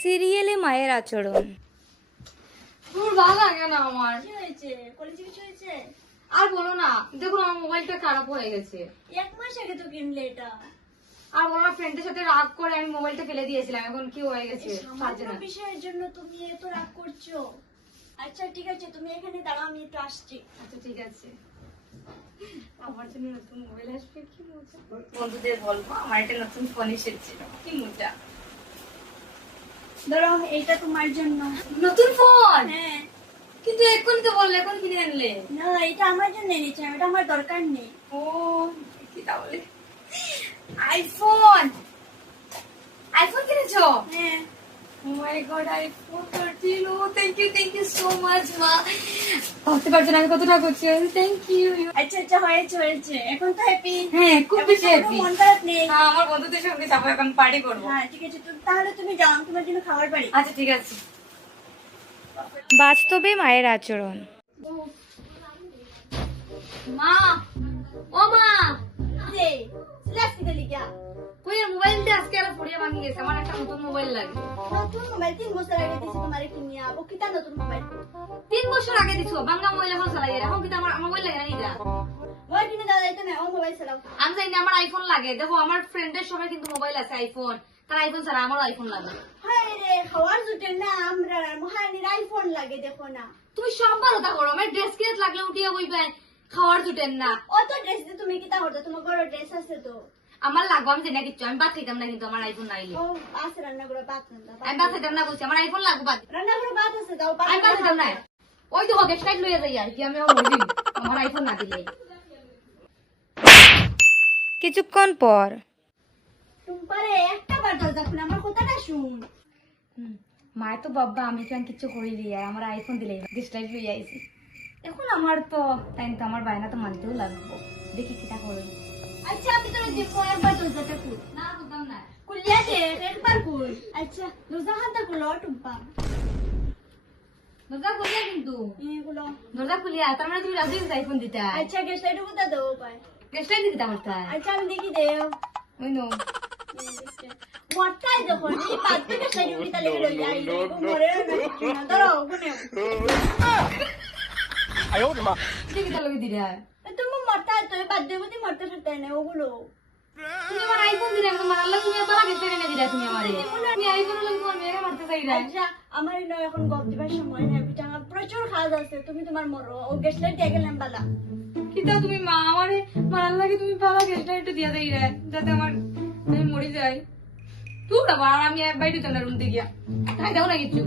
সিরিয়ালে মায়ের আচরণ। তোর ভালো লাগে না আমার। কি হয়েছে? কলেজে কিছু হয়েছে? আর বলো না, দেখুন আমার মোবাইলটা খারাপ হয়ে গেছে। 1 মাস আগে তো কিনলে এটা। আর বলো না, ফ্রেন্ডের সাথে রাগ করে আমি মোবাইলটা ফেলে দিয়েছিলাম, এখন কি হয়ে গেছে সাজে সামান্য না। বিষয়ের জন্য তুমি এত রাগ করছো? আচ্ছা ঠিক আছে, তুমি এখানে দাঁড়াও, আমি একটু আসছি। আচ্ছা ঠিক আছে। আমার জন্য নতুন মোবাইল আসবে, কি মজা। বন্ধুদের বলবো আমার একটা নতুন ফোন এসেছিল, কি মজা। ধরো এইটা তোমার জন্য। নতুন ফোন? হ্যাঁ। কিন্তু এক্ষুনি তো বললে, এখন কিনে আনলে। না, এটা আমার জন্য এনেছিলাম, এটা আমার দরকার নেই। ও কি তাহলে আইফোন, আইফোন কিনেছো? হ্যাঁ। Oh my god, iPhone 13. Oh, thank you so much, মা। ভাবতে পারছো না আমি কতটা করছি। Thank you. আচ্ছা আচ্ছা, হয়েছে এখন তো হ্যাপি। হ্যাঁ, খুব বেশি হ্যাপি। মন খারাপ নেই। আমার বন্ধুদের সঙ্গে যাবো, এখন পার্টি করবো। হ্যাঁ ঠিক আছে, তাহলে তুমি যাও, আমি তোমার জন্য খাবার বাড়ি। আচ্ছা ঠিক আছে। বাস্তবে মায়ের আচরণ। মা, ও মা, যে লাস্ট দিকে লিখা কই আর মোবাইলটা আজকে আর পড়িয়া ভাঙি গেছে, আমার একটা নতুন মোবাইল লাগে। নতুন মোবাইল 3 বছর আগে দিছি তোমারে কিনিয়া, ও কিটা নতুন মোবাইল? 3 বছর আগে দিছো, ভাঙা মোবাইল এখন চালাই, এখন কিন্তু আমার মোবাইল লাগে না এটা। ওই কিনে দাও, এটা না, ও মোবাইল চালাও। আমি জানি না, আমার আইফোন লাগে। দেখো আমার ফ্রেন্ডের সবাই কিন্তু মোবাইল আছে আইফোন, তার আইফোন ছাড়া আমারও আইফোন লাগে। হায় রে, খাওয়ার জুটে না, আমরা মহারানীর আইফোন লাগে, দেখো না। তুমি সব ভালো তা করো, আমার ড্রেস কিনে লাগলে উঠিয়ে বইবেন, খাওয়ার জুটেন না। অত ড্রেস দিয়ে তুমি কিটা করছো? তোমার বড় ড্রেস আছে তো। আমার লাগবে, আমি জানি না কিচ্ছু, আমি বাদ খাইতাম না কিন্তু আমার আইফোন নাইলে। ও আছে, রান্না করে ভাত রান্না। আমি বাদ খাইতাম না বলছি, আমার আইফোন লাগবে, বাদ। রান্না করে ভাত আছে, দাও। আমি বাদ খাইতাম না। ওই তো হবে স্টাইল লইয়া যাই আর কি, আমি আমার মর্জি, আমার আইফোন না দিলে। কিছুক্ষণ পর। টুম্পারে একটা বার দরজা খুলে আমার কথাটা শুন। মায় তো বাবা আমি কেন কিছু করি আর আমার আইফোন দিলে স্টাইল লইয়া আইছি। এখন আমার তো তাই তো আমার বায়না তো মানতেও লাগবো, দেখি কিটা করে। আচ্ছা আমি তোর দিব, একবার দরজাটা খুল। না বুঝলাম না। খুলিয়া দে, একবার খুল। আচ্ছা দরজা হাতটা খুলো টুম্পা। দরজা খুলিয়া কিন্তু, খুলো। দরজা খুলিয়া, তার মানে তুমি রাজি হয়েছে আইফোন দিতে। আচ্ছা গ্যাসটা একটু কোথা দেবো পায়? স্টাইল দিতে আমার তাই। আচ্ছা আমি দেখি দেও। ওই নো মটকাই যখন এই পাঁচ থেকে সাইড উড়িতা লেগে রই যাই, মরে না ধরো গুনে। দেখি তার লগে দিলে। তুমি মরতা তো বাদ দেবো, তুমি মরতে ফিরতে না ওগুলো। তুমি আমার আইফোন দিলে, আমি মারার লাগে তুমি এত আগে স্টাইল এনে দিলা তুমি আমারে। তুমি আইফোন লাগে তোমার মেয়েকে মারতে চাইরা। আচ্ছা আমার নয় এখন গপ দিবার সময় না, বিটাঙ্গা প্রচুর কাজ আছে, তুমি তোমার মরো, ও গ্যাসটা দিয়ে গেলাম বালা। কিতা তুমি মা আমারে মারার লাগে তুমি পালা গেছটা একটু দিয়া দেই রে, যাতে আমার আমি মরি যাই। তুই বাবা আর আমি বাইরে চলে রুম থেকে গিয়া তাই দাও না কিছু।